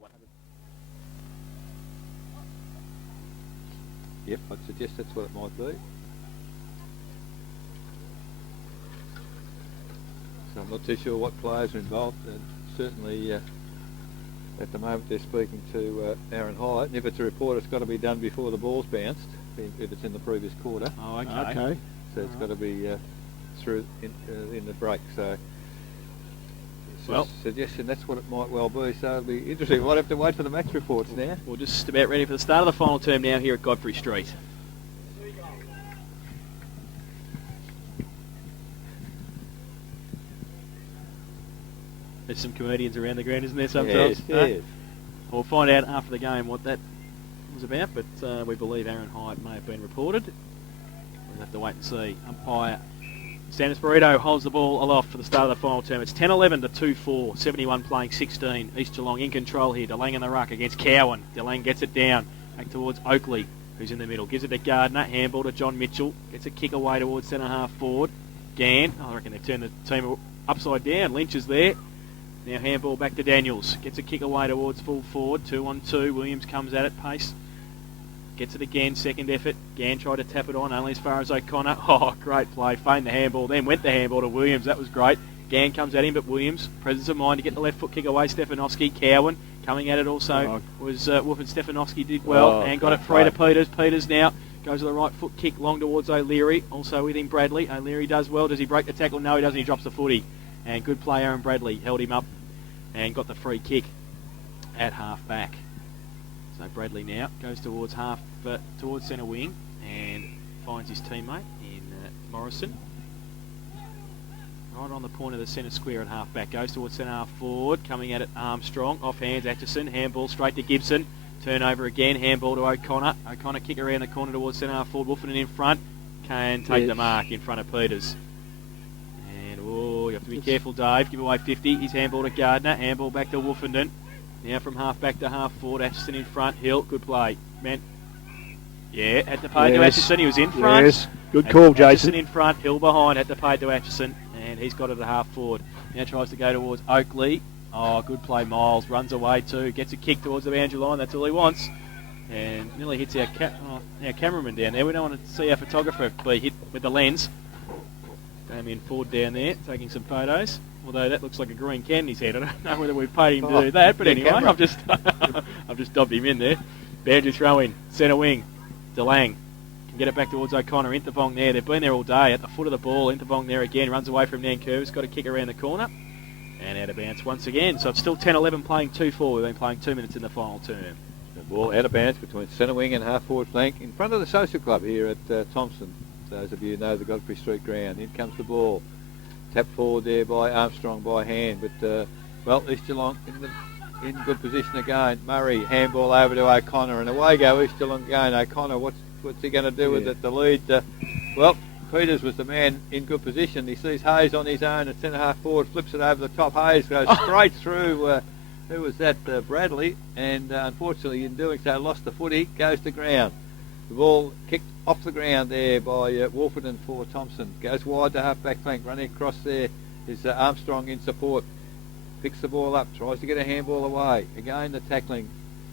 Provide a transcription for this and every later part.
100. Yep, I'd suggest that's what it might be. So I'm not too sure what players are involved. Certainly, at the moment, they're speaking to Aaron Hyatt. And if it's a report, it's got to be done before the ball's bounced, if it's in the previous quarter. Oh, okay. So it's got to be through in the break. So, well, suggestion that's what it might well be. So it'll be interesting. We'll have to wait for the match reports now. We're just about ready for the start of the final term now here at Godfrey Street. There's some comedians around the ground, isn't there, sometimes? Yes. We'll find out after the game what that was about, but we believe Aaron Hyatt may have been reported. We'll have to wait and see. Umpire Sanders Burrito holds the ball aloft for the start of the final term. It's 10-11 to 2-4. 71 playing 16. East Geelong in control here. DeLang in the ruck against Cowan. DeLang gets it down. Back towards Oakley, who's in the middle. Gives it to Gardner. Handball to John Mitchell. Gets a kick away towards centre half forward. Gann. I reckon they've turned the team upside down. Lynch is there. Now handball back to Daniels. Gets a kick away towards full forward. 2-on-2. Williams comes at it. Pace. Gets it again. Second effort. Gann tried to tap it on. Only as far as O'Connor. Oh, great play. Feigned the handball. Then went the handball to Williams. That was great. Gann comes at him, but Williams, presence of mind to get the left foot kick away. Stefanovski. Cowan coming at it also was Wolf, and Stefanovski did well and got it free to Peters. Peters now goes to the right foot kick long towards O'Leary. Also with him Bradley. O'Leary does well. Does he break the tackle? No, he doesn't. He drops the footy. And good play, Aaron Bradley held him up and got the free kick at half back. So Bradley now goes towards towards centre wing and finds his teammate in Morrison. Right on the point of the centre square at half back. Goes towards centre half forward, coming at it Armstrong. Off hands Atchison. Handball straight to Gibson. Turnover again. Handball to O'Connor. O'Connor kick around the corner towards centre half forward. Wolfenden in front. Can take the mark in front of Peters. And you have to be careful, Dave. Give away 50. His handball to Gardner. Handball back to Wolfenden. Now from half back to half forward. Atchison in front. Hill. Good play. Man. Yeah, had to pay to Atchison. He was in front. Yes. Good call, Jason. Atchison in front. Hill behind. Had to pay to Atchison. And he's got it at half forward. Now tries to go towards Oakley. Oh, good play, Miles. Runs away too. Gets a kick towards the boundary line. That's all he wants. And nearly hits our cameraman down there. We don't want to see our photographer be hit with the lens. Damien Ford down there taking some photos. Although that looks like a green can in his head. I don't know whether we've paid him to do that. But anyway, I've just dobbed him in there. Boundary throw in. Centre wing. DeLang can get it back towards O'Connor. Intervong there. They've been there all day at the foot of the ball. Intervong there again. Runs away from Nankervis. Got a kick around the corner. And out of bounds once again. So it's still 10-11 playing 2-4. We've been playing 2 minutes in the final term. The ball out of bounds between centre wing and half forward flank in front of the social club here at Thomson. Those of you who know the Godfrey Street ground. In comes the ball. Tap forward there by Armstrong by hand. But, East Geelong in good position again. Murray, handball over to O'Connor. And away go East Geelong again. O'Connor, what's he going to do with it? The lead, Peters was the man in good position. He sees Hayes on his own at centre half forward, flips it over the top. Hayes goes straight through, who was that? Bradley. And unfortunately, in doing so, lost the footy, goes to ground. The ball kicked off the ground there by Wolfenden for Thomson. Goes wide to half-back flank. Running across there is Armstrong in support. Picks the ball up. Tries to get a handball away. Again, the tackling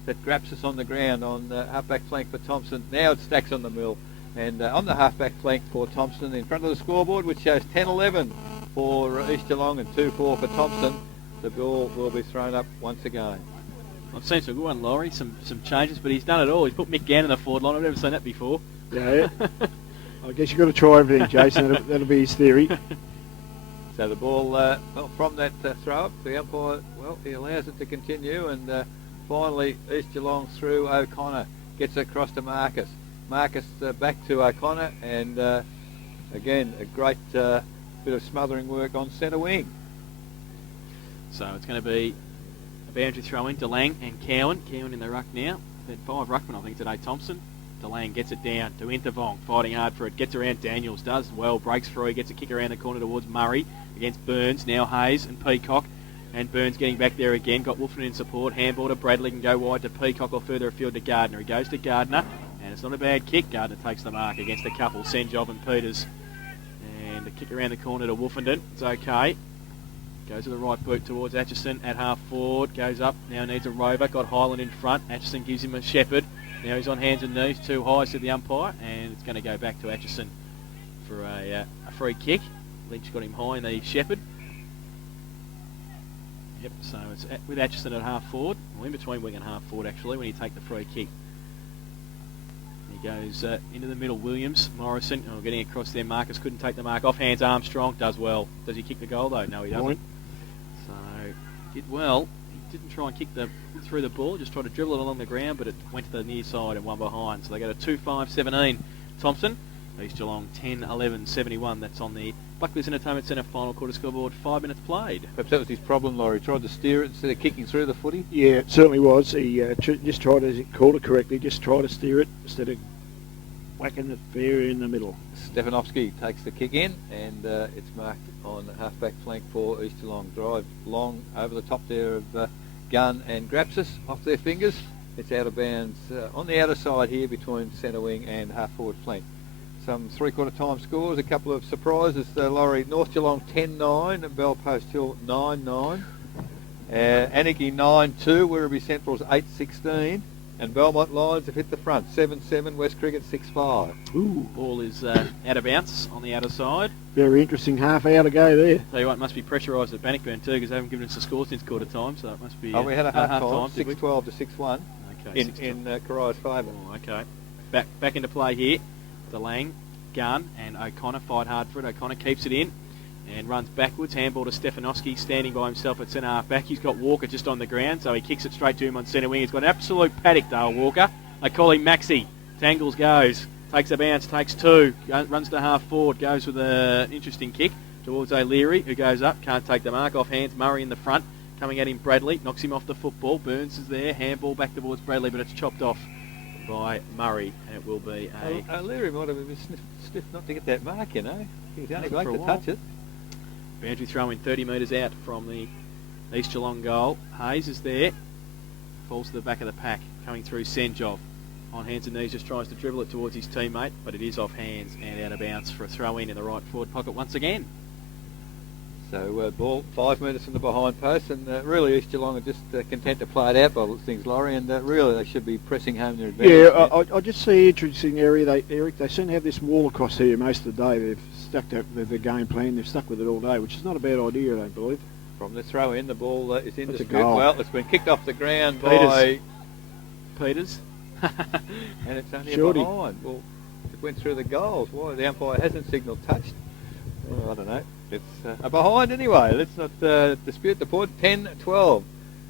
that grabs us on the ground on half-back flank for Thomson. Now it stacks on the mill. And on the half-back flank for Thomson in front of the scoreboard, which shows 10-11 for East Geelong and 2-4 for Thomson. The ball will be thrown up once again. I've seen some good one, Laurie, some changes, but he's done it all. He's put Mick Gann in the forward line. I've never seen that before. Yeah. I guess you've got to try everything, Jason. That'll be his theory. So the ball, from that throw-up, the umpire, he allows it to continue, and finally East Geelong through O'Connor. Gets it across to Marcus. Marcus back to O'Connor, and again, a great bit of smothering work on centre wing. So it's going to be a boundary throw in, DeLang and Cowan. Cowan in the ruck now. They've had 5 ruckmen, I think, today. Thomson. DeLang gets it down to Intervong, fighting hard for it. Gets around Daniels, does well, breaks through. Gets a kick around the corner towards Murray against Burns. Now Hayes and Peacock. And Burns getting back there again. Got Wolfenden in support. Handball to Bradley. Can go wide to Peacock or further afield to Gardner. He goes to Gardner. And it's not a bad kick. Gardner takes the mark against a couple, Senjov and Peters. And a kick around the corner to Wolfenden. It's okay. Goes to the right boot towards Atchison at half forward. Goes up. Now needs a rover. Got Highland in front. Atchison gives him a shepherd. Now he's on hands and knees. Too high, said the umpire. And it's going to go back to Atchison for a free kick. Lynch got him high in the shepherd. Yep, so it's with Atchison at half forward. Well, in between wing and half forward, actually, when you take the free kick. He goes into the middle. Williams, Morrison, getting across there. Marcus couldn't take the mark off hands. Armstrong does well. Does he kick the goal though? No, he doesn't. Point. So did well. He didn't try and kick through the ball. Just tried to dribble it along the ground, but it went to the near side and one behind. So they go to 2-5-17. Thomson, East Geelong 10-11-71. That's on the Buckley's Entertainment Centre final quarter scoreboard. 5 minutes played. Perhaps that was his problem, Laurie. Tried to steer it instead of kicking through the footy. Yeah, it certainly was. He just tried, as he called it correctly, just try to steer it instead of whacking it fair in the middle. Stefanovski takes the kick in, and it's marked on the half-back flank for East Geelong. Drive long over the top there of Gunn and Grapsis off their fingers. It's out of bounds on the outer side here between centre wing and half-forward flank. Some three-quarter time scores, a couple of surprises. Laurie, North Geelong 10-9, Bell Post Hill 9-9. Anarchy 9-2, Werribee Central's 8-16. And Belmont Lions have hit the front, 7-7, West Cricket 6-5. Ooh, Ball is out of bounce on the outer side. very interesting half hour to go there. Tell you what, it must be pressurised at Bannockburn too, because they haven't given us a score since quarter time, so it must be... Oh, we had a half time, 6-12 to 6-1 okay, in Karai's favour. Oh, okay. Back into play here. DeLang, Gunn and O'Connor fight hard for it. O'Connor keeps it in and runs backwards. Handball to Stefanovski, standing by himself at centre half back. He's got Walker just on the ground, so he kicks it straight to him on centre wing. He's got an absolute paddock, Dale Walker. They call him Maxi. Tangles goes, takes a bounce, takes two, runs to half forward, goes with an interesting kick towards O'Leary, who goes up, can't take the mark off hands. Murray in the front, coming at him, Bradley, knocks him off the football. Burns is there, handball back towards Bradley, but it's chopped off by Murray, and it will be a... O'Leary might have been stiff not to get that mark, you know. He's only like to touch it. Boundary throw in 30 metres out from the East Geelong goal. Hayes is there, falls to the back of the pack, coming through Senjov. On hands and knees, just tries to dribble it towards his teammate, but it is off hands and out of bounds for a throw in the right forward pocket once again. So ball 5 metres from the behind post, and really East Geelong are just content to play it out by things, Laurie, and really they should be pressing home their advantage. Yeah, I just see interesting area. Eric, they seem to have this wall across here most of the day. They've stuck to the game plan. They've stuck with it all day, which is not a bad idea, I don't believe. From the throw in, the ball is in That's a dispute. goal. Well, it's been kicked off the ground by Peters. and it's only Shorty. behind. Well, it went through the goals. Why the umpire hasn't signalled touched? Well, I don't know. It's a behind anyway. Let's not dispute the point. 10-12.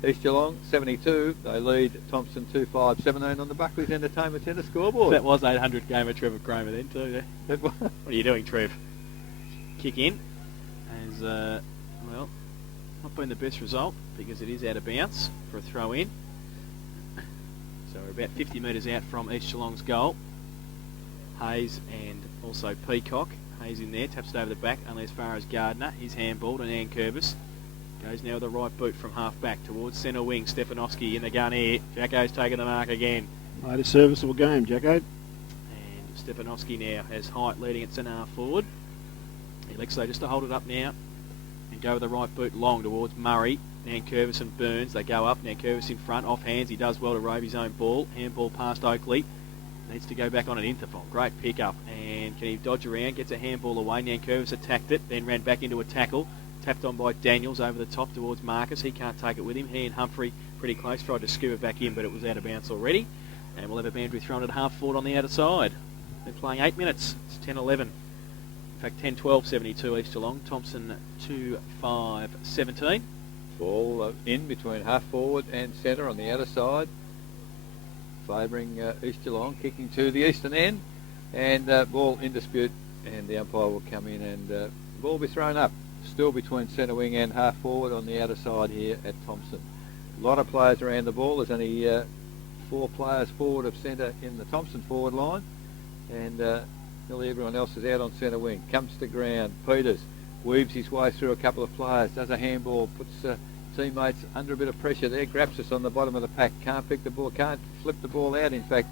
East Geelong 72. They lead Thomson 2-5-17 on the Buckley's Entertainment Centre scoreboard. That was 800 game of Trevor Kramer then too. Yeah. What are you doing, Trev? Kick in. As, well, not been the best result because it is out of bounds for a throw in. So we're about 50 metres out from East Geelong's goal. Hayes and also Peacock. Hayes in there, taps it over the back, only as far as Gardner. He's handballed and Ann Curvis goes now with the right boot from half back towards centre wing. Stefanovski in the gun here. Jacko's taking the mark again. Made a serviceable game, Jacko. And Stefanovski now has height leading at centre half forward. Alexo just to hold it up now and go with the right boot long towards Murray. Nankervis and Burns, they go up. Nankervis in front, off hands. He does well to rove his own ball. Handball past Oakley. Needs to go back on an interval. Great pick-up. And can he dodge around? Gets a handball away. Nankervis attacked it, then ran back into a tackle. Tapped on by Daniels over the top towards Marcus. He can't take it with him. He and Humphrey pretty close. Tried to scoop it back in, but it was out of bounds already. And we'll have a boundary thrown at half forward on the outer side. They're playing 8 minutes. It's 10-11. In fact, 10-12-72 East Geelong. Thomson 2-5-17. Ball in between half forward and centre on the outer side, favouring East Geelong, kicking to the eastern end, and ball in dispute, and the umpire will come in and the ball will be thrown up, still between centre wing and half forward on the outer side here at Thomson. A lot of players around the ball. There's only 4 players forward of centre in the Thomson forward line, and nearly everyone else is out on centre wing. Comes to ground, Peters weaves his way through a couple of players, does a handball, puts teammates under a bit of pressure there, grabs us on the bottom of the pack, can't pick the ball, can't flip the ball out. In fact,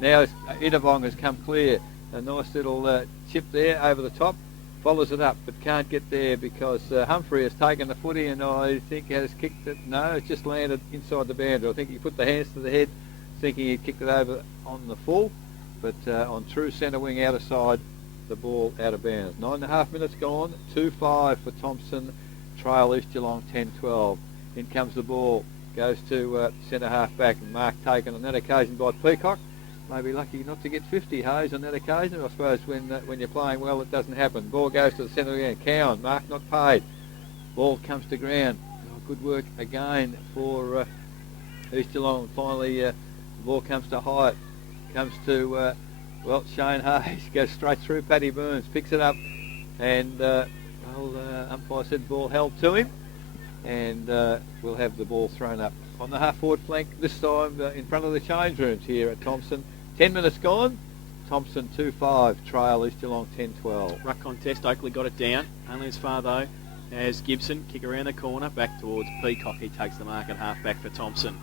now Idavong has come clear. A nice little chip there over the top, follows it up but can't get there because Humphrey has taken the footy and I think has kicked it. No, it's just landed inside the boundary. I think he put the hands to the head thinking he'd kicked it over on the full, but on true centre wing outer side, the ball out of bounds. 9.5 minutes gone, 2-5 for Thomson, trail East Geelong 10-12. In comes the ball, goes to centre half back, and mark taken on that occasion by Peacock. Maybe lucky not to get 50 Hayes on that occasion. I suppose when you're playing well, it doesn't happen. Ball goes to the centre again. Cowan, mark not paid. Ball comes to ground. Oh, good work again for East Geelong. Finally, the ball comes to Hyatt. Comes to, Shane Hayes. Goes straight through. Paddy Burns picks it up. And, umpire said ball held to him. And we'll have the ball thrown up on the half-forward flank, this time in front of the change rooms here at Thomson. 10 minutes gone. Thomson 2-5, trail East Geelong 10-12. Ruck contest, Oakley got it down. Only as far though as Gibson. Kick around the corner, back towards Peacock. He takes the mark at half-back for Thomson.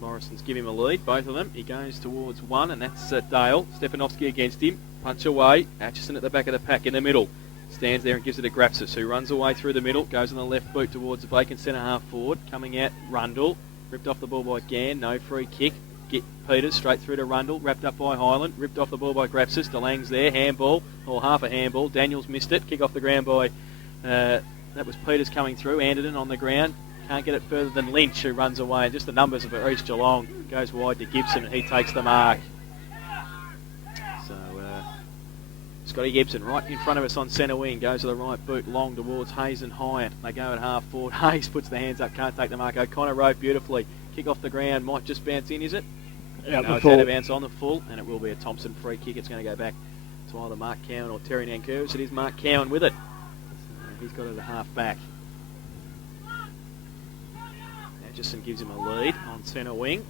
Morrison's give him a lead, both of them. He goes towards one, and that's Dale. Stefanovski against him. Punch away. Atchison at the back of the pack in the middle. Stands there and gives it to Grapsis, who runs away through the middle, goes on the left boot towards the vacant centre half forward. Coming out, Rundle. Ripped off the ball by Gann, no free kick. Get Peters straight through to Rundle, wrapped up by Highland. Ripped off the ball by Grapsis. DeLang's there, handball, or half a handball. Daniels missed it. Kick off the ground by, that was Peters coming through. Anderton on the ground. Can't get it further than Lynch, who runs away. And just the numbers of East Geelong. Goes wide to Gibson, and he takes the mark. Scotty Gibson right in front of us on centre wing, goes to the right boot, long towards Hayes and Hyatt. They go at half forward. Hayes puts the hands up, can't take the mark. O'Connor wrote beautifully. Kick off the ground, might just bounce in, is it? Out no, the it's full. out of bounce on the full, and it will be a Thomson free kick. It's going to go back to either Mark Cowan or Terry Nankervis. It is Mark Cowan with it. So he's got it at half back. Atchison gives him a lead on centre wing.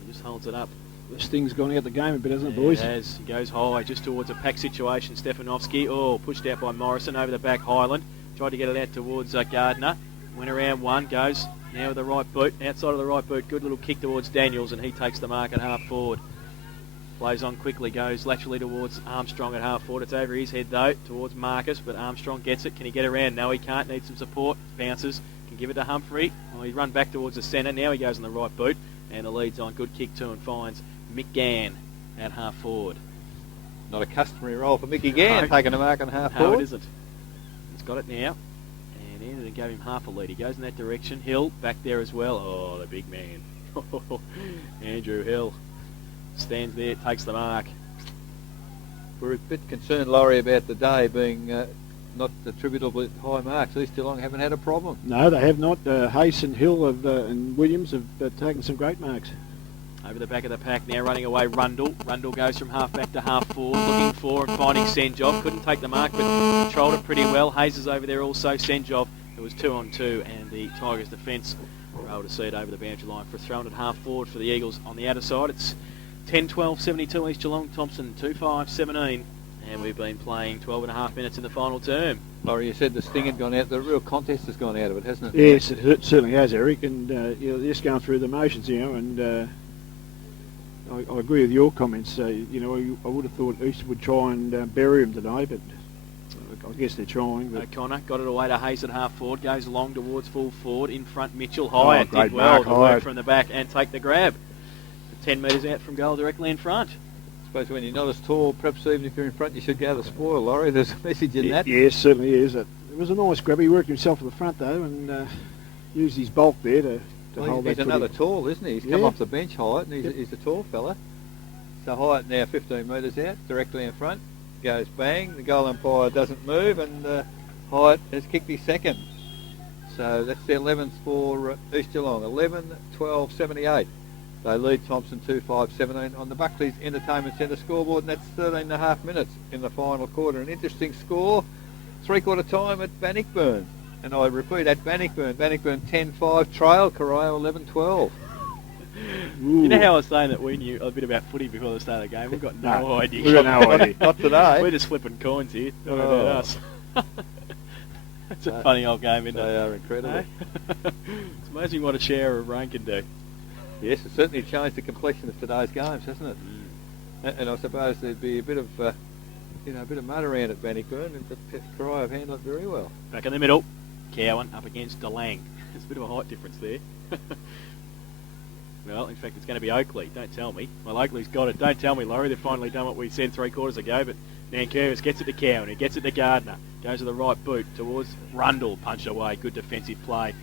He just holds it up. This thing's gone out the game a bit, hasn't it, boys? It has. He goes high just towards a pack situation. Stefanovski, pushed out by Morrison over the back. Highland tried to get it out towards Gardner. Went around one, goes now with the right boot. Outside of the right boot, good little kick towards Daniels, and he takes the mark at half forward. Plays on quickly, goes laterally towards Armstrong at half forward. It's over his head though, towards Marcus, but Armstrong gets it. Can he get around? No, he can't. Needs some support. Bounces. Can give it to Humphrey. He run back towards the centre. Now he goes on the right boot, and the lead's on. Good kick too, and finds Mick Gann at half forward. Not a customary role for Mickey Gann, taking a mark on half No, forward. it isn't. He's got it now. And Anderton gave him half a lead. He goes in that direction. Hill back there as well. Oh, the big man. Andrew Hill stands there, takes the mark. We're a bit concerned, Laurie, about the day being not attributable to high marks. East Geelong haven't had a problem. No, they have not. Hayes and Hill and Williams have taken some great marks. Over the back of the pack now, running away Rundle. Rundle goes from half back to half forward, looking for and finding Senjov. Couldn't take the mark, but controlled it pretty well. Hayes is over there also. Senjov, it was 2-on-2, and the Tigers' defence were able to see it over the boundary line for throwing it half forward for the Eagles on the outer side. It's 10-12-72 East Geelong, Thomson 2-5-17, and we've been playing 12.5 minutes in the final term. Laurie, you said the sting had gone out. The real contest has gone out of it, hasn't it? Yes, it certainly has, Eric, and they're just going through the motions, and I agree with your comments. I would have thought East would try and bury him today, but I guess they're trying. But O'Connor got it away to Hayes at half forward, goes along towards full forward, in front Mitchell. Hyatt great did well mark, to work Hyatt. from the back and take the grab. 10 metres out from goal, directly in front. I suppose when you're not as tall, perhaps even if you're in front, you should go the spoil, Laurie. There's a message in that. Yes, certainly is. It was a nice grab. He worked himself to the front, though, and used his bulk there to Well, hold he's that another footy. tall, isn't he? He's come Yeah. off the bench, Hyatt, and he's a tall fella. So Hyatt now 15 metres out, directly in front. Goes bang, the goal umpire doesn't move, and Hyatt has kicked his second. So that's the 11th for East Geelong, 11-12-78. They lead Thomson 2-5-17 on the Buckley's Entertainment Centre scoreboard, and that's 13.5 minutes in the final quarter. An interesting score, three-quarter time at Bannockburn. And I repeat, at Bannockburn. Bannockburn 10-5, trail, Corio 11-12. You know how I was saying that we knew a bit about footy before the start of the game? We've got no idea. We've got no idea. Not today. We're just flipping coins here. Not Oh. about us. It's a funny old game, isn't They it? are incredible. Eh? It's amazing what a shower of rain can do. Yes, it's certainly changed the complexion of today's games, hasn't it? And I suppose there'd be a bit of a bit of mud around at Bannockburn, and Cry have handled it very well. Back in the middle, Cowan up against DeLang. There's a bit of a height difference there. Well, in fact, it's going to be Oakley. Don't tell me. Well, Oakley's got it. Don't tell me, Laurie. They've finally done what we said 3 quarters ago, but Nankervis gets it to Cowan. He gets it to Gardner. Goes to the right boot towards Rundle. Punched away. Good defensive play.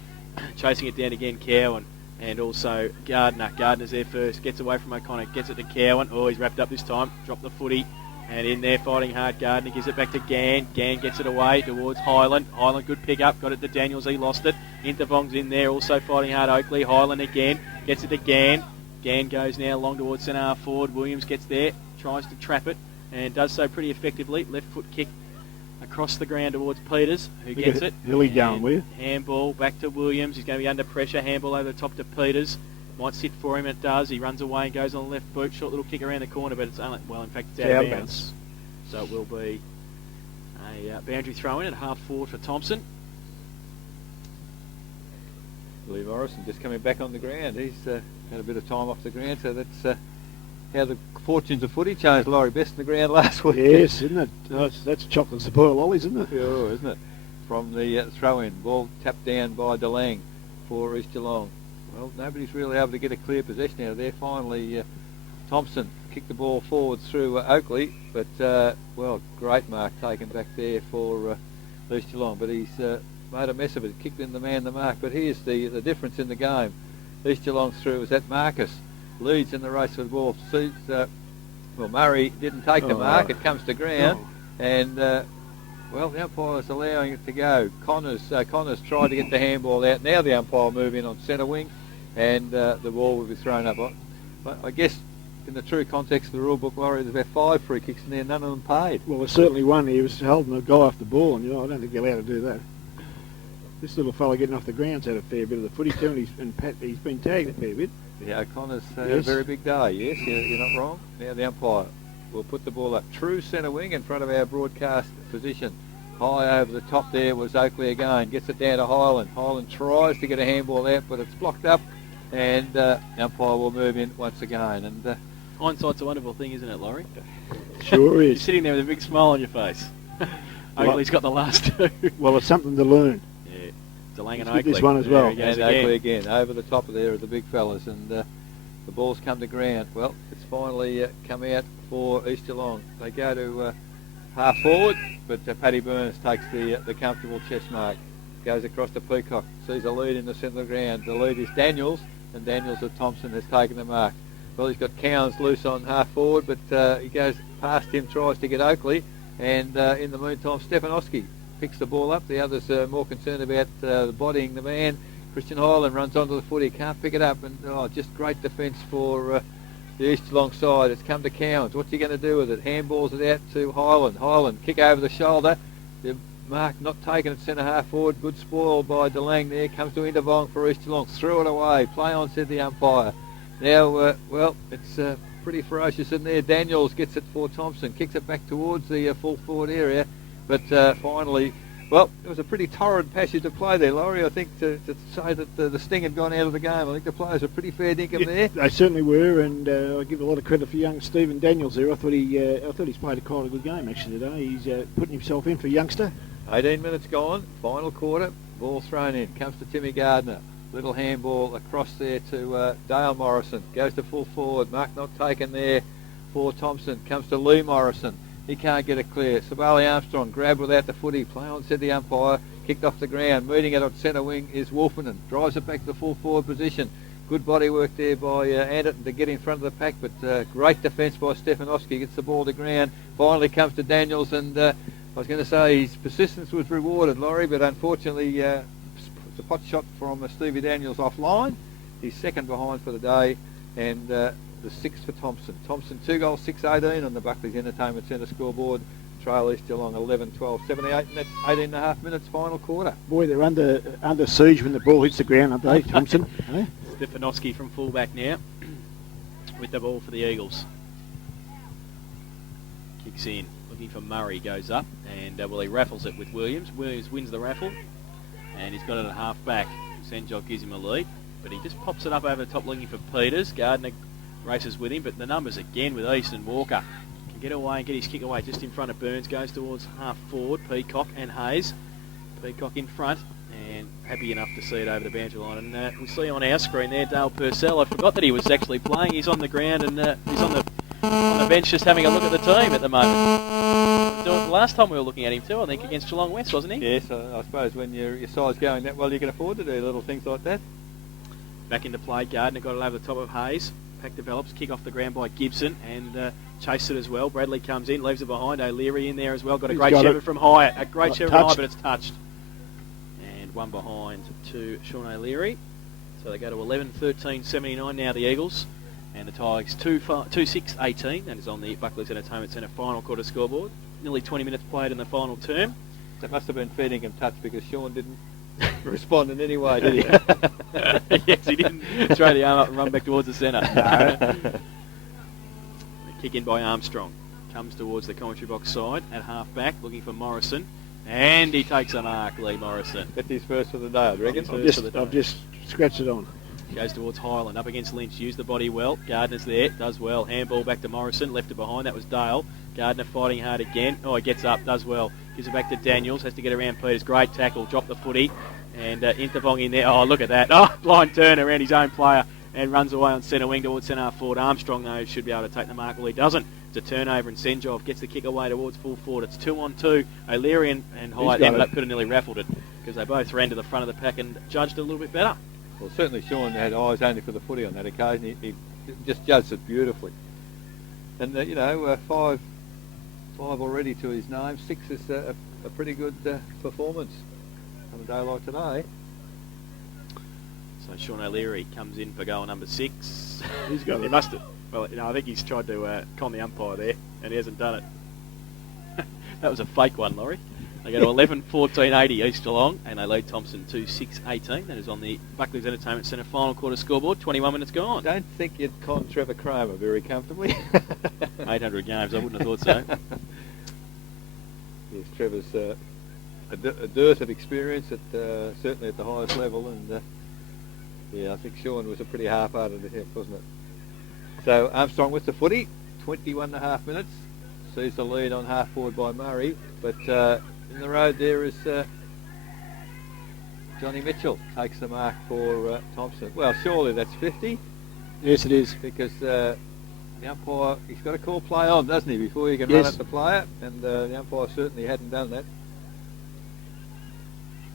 Chasing it down again, Cowan. And also Gardner. Gardner's there first. Gets away from O'Connor. Gets it to Cowan. Oh, he's wrapped up this time. Dropped the footy. And in there fighting hard, Gardner gives it back to Gann. Gann gets it away towards Highland. Highland, good pick up. Got it to Daniels. He lost it. Intervong's in there. Also fighting hard, Oakley. Highland again. Gets it to Gann. Gann goes now long towards centre half forward. Williams gets there. Tries to trap it. And does so pretty effectively. Left foot kick across the ground towards Peters, who gets it. Hilly going with you. Handball back to Williams. He's going to be under pressure. Handball over the top to Peters. Might sit for him, it does. He runs away and goes on the left boot. Short little kick around the corner, but it's only, well, in fact, it's out of bounds. So it will be a boundary throw in at half forward for Thomson. Lee Morrison just coming back on the ground. He's had a bit of time off the ground, so that's how the fortunes of footy changed. Laurie, best in the ground last week. Yes, isn't it? That's chocolate spoiled lollies, isn't it? Sure, isn't it? From the throw-in, ball tapped down by DeLang for East Geelong. Well, nobody's really able to get a clear possession out of there. Finally, Thomson kicked the ball forward through Oakley, but, well, great mark taken back there for East Geelong. But he's made a mess of it, kicked in the man the mark. But here's the difference in the game. East Geelong's through is that Marcus leads in the race for the ball. Sees, well, Murray didn't take the mark. It comes to ground. And, well, the umpire's allowing it to go. Connors tried to get the handball out. Now the umpire will move in on centre wing, and the ball will be thrown up. But I guess in the true context of the rule book, Laurie, there's about 5 free kicks in there, none of them paid. Well, there's certainly one. He was holding the guy off the ball, and I don't think you're allowed to do that. This little fella getting off the ground's had a fair bit of the footy too, and he's been tagged a fair bit. Yeah, O'Connor's had a very big day. Yes, you're not wrong. Now the umpire will put the ball up true centre wing in front of our broadcast position. High over the top there was Oakley again. Gets it down to Highland. Highland tries to get a handball out, but it's blocked up, and the umpire will move in once again. And hindsight's a wonderful thing, isn't it, Laurie? Sure is. You're sitting there with a big smile on your face. Oakley's got the last 2. Well, it's something to learn. Yeah, DeLang and Let's get Oakley. this one as well. And Oakley again over the top of there of the big fellas, and the ball's come to ground. Well, it's finally come out for East Geelong. They go to half forward, but Paddy Burns takes the comfortable chest mark. Goes across to Peacock. Sees a lead in the centre of the ground. The lead is Daniels, and Daniels of Thomson has taken the mark. Well, he's got Cowans loose on half forward, but he goes past him, tries to get Oakley, and in the meantime, Stefanowski picks the ball up. The others are more concerned about bodying the man. Christian Highland runs onto the footy, can't pick it up, and just great defence for the East Geelong side. It's come to Cowans. What's he going to do with it? Handballs it out to Highland. Highland, kick over the shoulder. The mark not taken at centre half forward. Good spoil by DeLang there. Comes to Intervong for East Geelong. Threw it away. Play on, said the umpire. Now, well, it's pretty ferocious in there. Daniels gets it for Thomson. Kicks it back towards the full forward area. But finally, well, it was a pretty torrid passage of play there, Laurie. I think to say that the sting had gone out of the game, I think the players were pretty fair dinkum there. They certainly were, and I give a lot of credit for young Stephen Daniels there. I thought he's played quite a good game actually today. He's putting himself in for youngster. 18 minutes gone, final quarter, ball thrown in, comes to Timmy Gardner. Little handball across there to Dale Morrison. Goes to full forward, mark not taken there for Thomson. Comes to Lee Morrison. He can't get it clear. Sabali Armstrong grabbed without the footy. Play on, said the umpire. Kicked off the ground. Meeting it on centre wing is Wolfenden. Drives it back to the full forward position. Good body work there by Anderton to get in front of the pack, but great defence by Stefanowski. Gets the ball to ground. Finally comes to Daniels, and I was going to say his persistence was rewarded, Laurie, but unfortunately the pot shot from Stevie Daniels offline. He's second behind for the day, and the 6 for Thomson. Thomson 2 goals, 6-18 on the Buckley's Entertainment Centre scoreboard. Trail East Geelong 11-12, 78, and that's 18.5 minutes final quarter. Boy, they're under siege when the ball hits the ground, aren't they, Thomson? Stefanowski from fullback now with the ball for the Eagles. Kicks in, looking for Murray, goes up, and well, he raffles it with Williams. Williams wins the raffle, and he's got it at half back. St. John gives him a lead, but he just pops it up over the top looking for Peters. Gardner races with him, but the numbers again with East and Walker get away and get his kick away just in front of Burns. Goes towards half forward, Peacock and Hayes. Peacock in front and happy enough to see it over the boundary line. And we see on our screen there Dale Purcell. I forgot that he was actually playing. He's on the ground and he's on the bench just having a look at the team at the moment. The last time we were looking at him too, I think against Geelong West, wasn't he? Yes, I suppose when your side's going that well, you can afford to do little things like that. Back into play, Gardner got it over the top of Hayes. Pack develops, kick off the ground by Gibson and chased it as well. Bradley comes in, leaves it behind. O'Leary in there as well. Got a great shepherd from Hyatt. A great shepherd from Hyatt, but it's touched. And one behind to Sean O'Leary. So they go to 11-13-79 now, the Eagles. And the Tigers 2-6-18. That is on the Buckley's Entertainment Centre final quarter scoreboard. Nearly 20 minutes played in the final term. That must have been feeding him touch because Sean didn't respond in any way, did he? Yes, he didn't throw the arm up and run back towards the centre. No. Kick in by Armstrong. Comes towards the commentary box side at half back, looking for Morrison. And he takes a mark, Lee Morrison. That's his first for the day, I reckon. I've just scratched it on. Goes towards Highland, up against Lynch, used the body well. Gardner's there, does well. Handball back to Morrison, left it behind, that was Dale. Gardner fighting hard again. Oh, he gets up, does well. Gives it back to Daniels, has to get around Peters. Great tackle, drop the footy. And Intervong in there. Oh, look at that. Oh, blind turn around his own player and runs away on centre wing towards centre half forward. Armstrong, though, should be able to take the mark. Well, he doesn't. It's a turnover and Senjov gets the kick away towards full forward. It's 2-on-2. O'Leary and Hyatt ended up could have nearly raffled it because they both ran to the front of the pack and judged it a little bit better. Well, certainly Sean had eyes only for the footy on that occasion. He just judged it beautifully. And, five already to his name. 6 is a pretty good performance on a day like today. So Sean O'Leary comes in for goal number 6. He's got it. He must have. Well, I think he's tried to con the umpire there, and he hasn't done it. That was a fake one, Laurie. They go to 11-14-80 East Geelong, and they lead Thomson 2-6-18. That is on the Buckley's Entertainment Centre final quarter scoreboard. 21 minutes gone. Don't think you'd con Trevor Cromer very comfortably. 800 games, I wouldn't have thought so. Yes, Trevor's a dearth of experience certainly at the highest level, and I think Sean was a pretty half-hearted attempt, wasn't it? So Armstrong with the footy, 21.5 minutes, sees the lead on half forward by Murray, but in the road there is Johnny Mitchell takes the mark for Thomson. Well, surely that's 50. Yes, it is. Because the umpire, he's got to call play on, doesn't he, before you can run at the player, and the umpire certainly hadn't done that.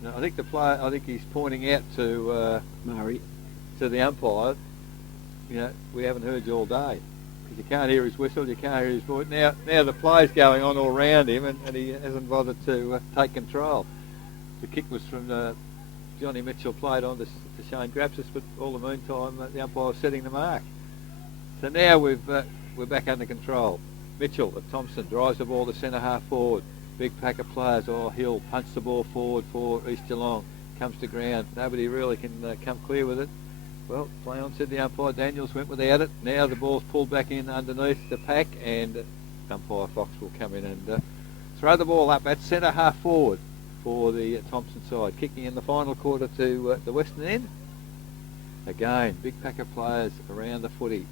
No, I think he's pointing out to Murray, to the umpire, we haven't heard you all day. You can't hear his whistle, you can't hear his voice. Now the play's going on all around him, and he hasn't bothered to take control. The kick was from Johnny Mitchell, played on to Shane Grapsis, but all the meantime the umpire was setting the mark. So now we're back under control. Mitchell at Thomson drives the ball to centre half forward. Big pack of players. Hill punts the ball forward for East Geelong. Comes to ground. Nobody really can come clear with it. Well, play on, said the umpire. Daniels went without it. Now the ball's pulled back in underneath the pack, and umpire Fox will come in and throw the ball up at centre half forward for the Thomson side. Kicking in the final quarter to the western end. Again, big pack of players around the footy.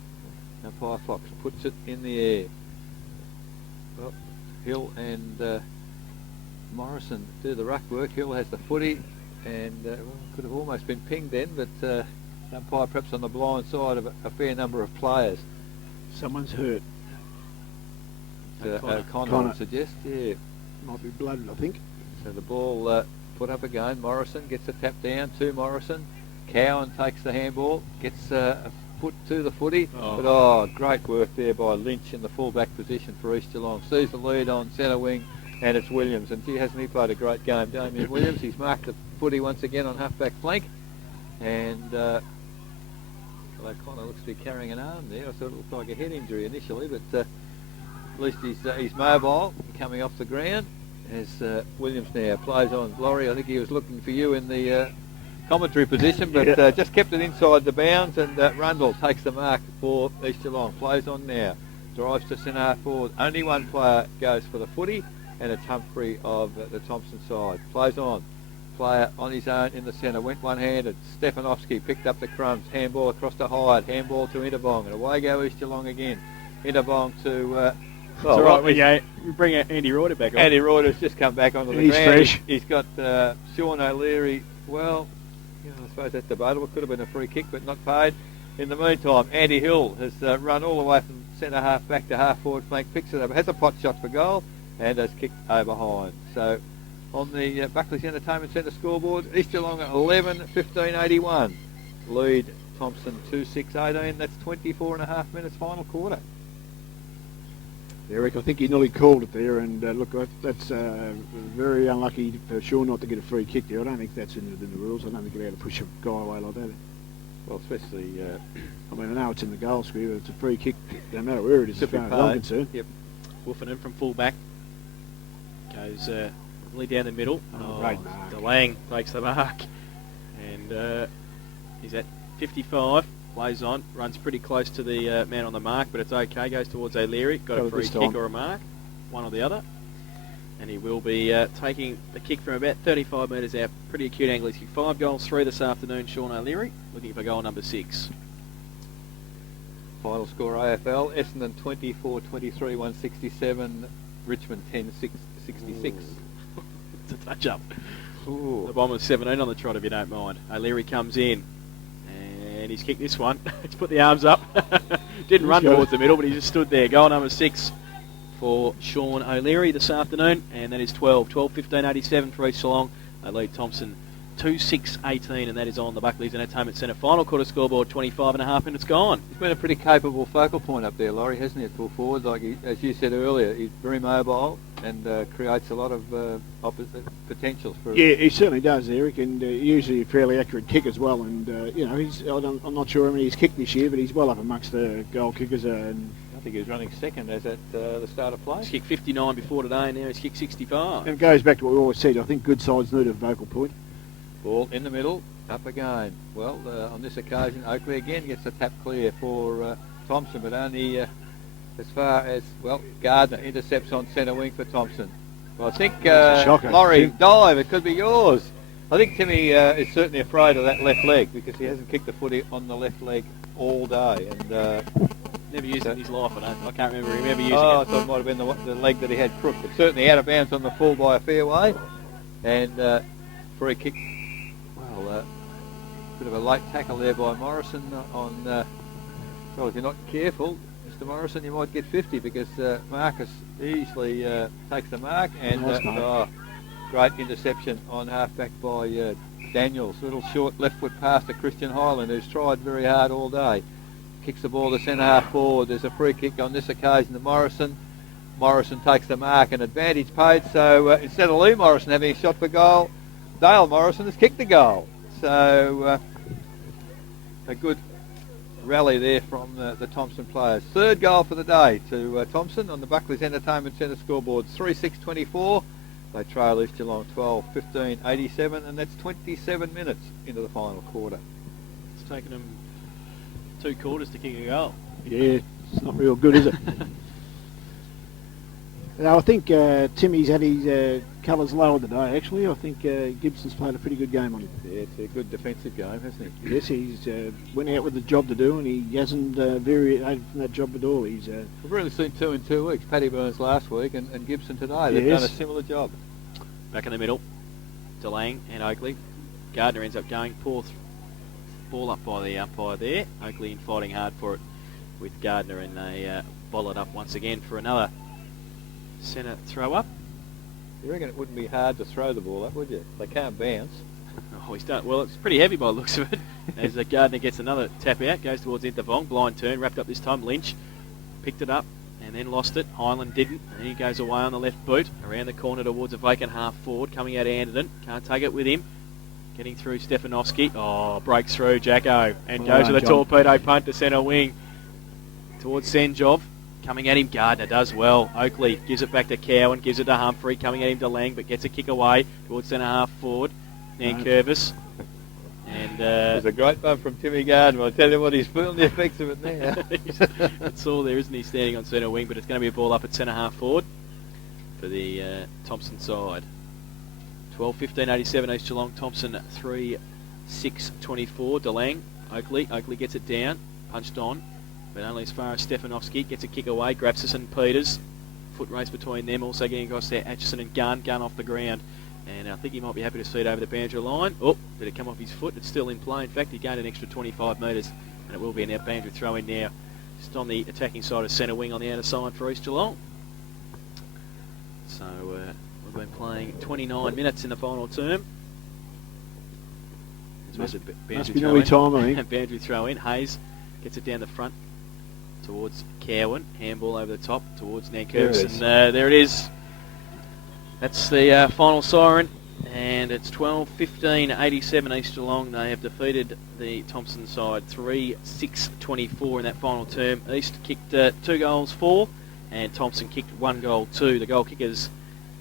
Umpire Fox puts it in the air. Well, Hill and Morrison do the ruck work. Hill has the footy, and could have almost been pinged then, but umpire perhaps on the blind side of a fair number of players. Someone's hurt. O'Connor would suggest, yeah. Might be blooded, I think. So the ball put up again. Morrison gets a tap down to Morrison. Cowan takes the handball, gets a foot to the footy. But great work there by Lynch in the full-back position for East Geelong. Sees the lead on centre wing, and it's Williams. And gee, hasn't he played a great game, Damien Williams? He's marked the footy once again on half-back flank. And O'Connor looks to be carrying an arm there. I thought it looked like a head injury initially, but at least he's mobile, coming off the ground. As Williams now plays on. Laurie, I think he was looking for you in the commentary position, but just kept it inside the bounds, and Rundle takes the mark for East Geelong. Plays on now. Drives to centre half forward. Only one player goes for the footy, and it's Humphrey of the Thomson side. Plays on. Player on his own in the centre, went one-handed. Stefanovski picked up the crumbs. Handball across to Hyde. Handball to Interbong, and away go East Geelong again. Interbong to It's all right when you bring Andy Reuter back on. Andy Reuter's just come back onto the He's ground. fresh. He's got Sean O'Leary. Well, I suppose that's debatable. Could have been a free kick, but not paid. In the meantime, Andy Hill has run all the way from centre half back to half forward flank, picks it up, has a pot shot for goal, and has kicked over behind. So on the Buckley's Entertainment Centre scoreboard, East Geelong at 11:15:81. Lead Thomson 2-6-18. That's 24 and a half minutes final quarter. Eric, I think he nearly called it there, and look, that's very unlucky for sure not to get a free kick there. I don't think that's in the rules. I don't think you're allowed to push a guy away like that. Well, especially... I mean, I know it's in the goal square, but it's a free kick, no matter where it is, as far as I'm concerned. Yep. Wolfenden from full back. Goes really down the middle. Great mark. DeLang takes the mark. And he's at 55. Plays on. Runs pretty close to the man on the mark, but it's okay. Goes towards O'Leary. Got a free kick or a mark. One or the other. And he will be taking the kick from about 35 metres out. Pretty acute angle. He's kicked 5 goals, 3 this afternoon, Sean O'Leary. Looking for goal number 6. Final score AFL, Essendon 24-23, 167, Richmond 10-66. It's a touch-up. Ooh. The Bombers 17 on the trot, if you don't mind. O'Leary comes in, and he's kicked this one. He's put the arms up. Didn't run towards the middle, but he just stood there. Goal number 6 for Sean O'Leary this afternoon, and that is 12-15-87 for East Geelong. They lead Thomson 2-6-18, and that is on the Buckley's Entertainment Centre final quarter scoreboard. 25 and a half minutes gone. He's been a pretty capable focal point up there, Laurie, hasn't he, at full forward? Like as you said earlier, he's very mobile and creates a lot of potentials for. Yeah, he certainly does, Eric, and usually a fairly accurate kick as well. And you know, I'm not sure how many he's kicked this year, but he's well up amongst the goal kickers. And I think he was running second as at the start of play. He's kicked 59 before today, and now he's kicked 65. it goes back to what we always said. I think good sides need a vocal point. Ball in the middle, up again. Well, on this occasion, Oakley again gets a tap clear for Thomson, but only as far as, well, Gardner intercepts on centre wing for Thomson. Well, I think, Laurie, dive, it could be yours. I think Timmy is certainly afraid of that left leg because he hasn't kicked the footy on the left leg all day. And never used it in his life, I can't remember him ever using it. I thought it might have been the leg that he had crook, but certainly out of bounds on the full by a fair way. And free kick. Well, bit of a late tackle there by Morrison on, well, if you're not careful, Mr. Morrison, you might get 50 because Marcus easily takes the mark, and great interception on half-back by Daniels. Little short left foot pass to Christian Hyland, who's tried very hard all day. Kicks the ball to centre-half forward. There's a free kick on this occasion to Morrison. Morrison takes the mark and advantage paid, so instead of Lee Morrison having a shot for goal, Dale Morrison has kicked the goal. So a good rally there from the Thomson players. Third goal for the day to Thomson on the Buckley's Entertainment Centre scoreboard. 3-6-24. They trail East Geelong 12-15-87, and that's 27 minutes into the final quarter. It's taken them 2 quarters to kick a goal. Yeah, it's not real good, is it? No, I think Timmy's had his colours lowered today, actually. I think Gibson's played a pretty good game on him. Yeah, it's a good defensive game, hasn't he? Yes, he's went out with a job to do, and he hasn't variated from that job at all. He's We've really seen 2 in 2 weeks. Paddy Burns last week and Gibson today. They've done a similar job. Back in the middle, DeLang and Oakley. Gardner ends up going, poor ball up by the umpire there. Oakley in fighting hard for it with Gardner, and they bottle it up once again for another centre throw up. You reckon it wouldn't be hard to throw the ball up, would you? They can't bounce. Oh, he's done. Well, it's pretty heavy by the looks of it. As Gardner gets another tap out, goes towards Intervong, blind turn, wrapped up this time. Lynch picked it up and then lost it. Highland didn't, and he goes away on the left boot, around the corner towards a vacant half forward, coming out of Anderton. Can't take it with him. Getting through Stefanovski. Oh, breaks through Jacko and goes with a torpedo punt to centre wing towards Senjov. Coming at him, Gardner does well. Oakley gives it back to Cowan, gives it to Humphrey, coming at him to Lang, but gets a kick away towards centre half forward. Nankervis. And there's a great bump from Timmy Gardner. I'll tell you what, he's feeling the effects of it now. That's all there, isn't he, standing on centre wing, but it's going to be a ball up at centre half forward for the Thomson side. 12-15-87 East Geelong. Thomson 3-6-24. DeLang, Oakley gets it down, punched on, but only as far as Stefanovski. Gets a kick away, Grabsis and Peters. foot race between them. Also getting across there, Atchison and Gunn off the ground. And I think he might be happy to see it over the boundary line. Oh, did it come off his foot? It's still in play. In fact, he gained an extra 25 metres, and it will be an out boundary throw in now. Just on the attacking side of centre wing on the outer side for East Geelong. So we've been playing 29 minutes in the final term. Must be nearly time, I think. Boundary throw in. Hayes gets it down the front towards Cowan. Handball over the top towards Nankervis. And there it is. That's the final siren. And it's 12-15-87 East Geelong. They have defeated the Thomson side 3-6-24 in that final term. East kicked 2 goals 4, and Thomson kicked 1 goal 2. The goal kickers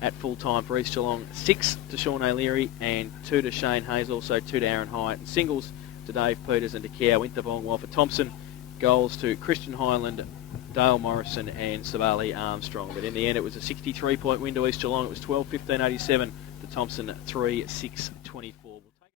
at full time for East Geelong, 6 to Sean O'Leary and 2 to Shane Hayes, also 2 to Aaron Hyatt. And singles to Dave Peters and to Cow Wintervong, while for Thomson, goals to Christian Highland, Dale Morrison and Savali Armstrong. But in the end, it was a 63-point win to East Geelong. It was 12-15-87 to Thomson, 3-6-24.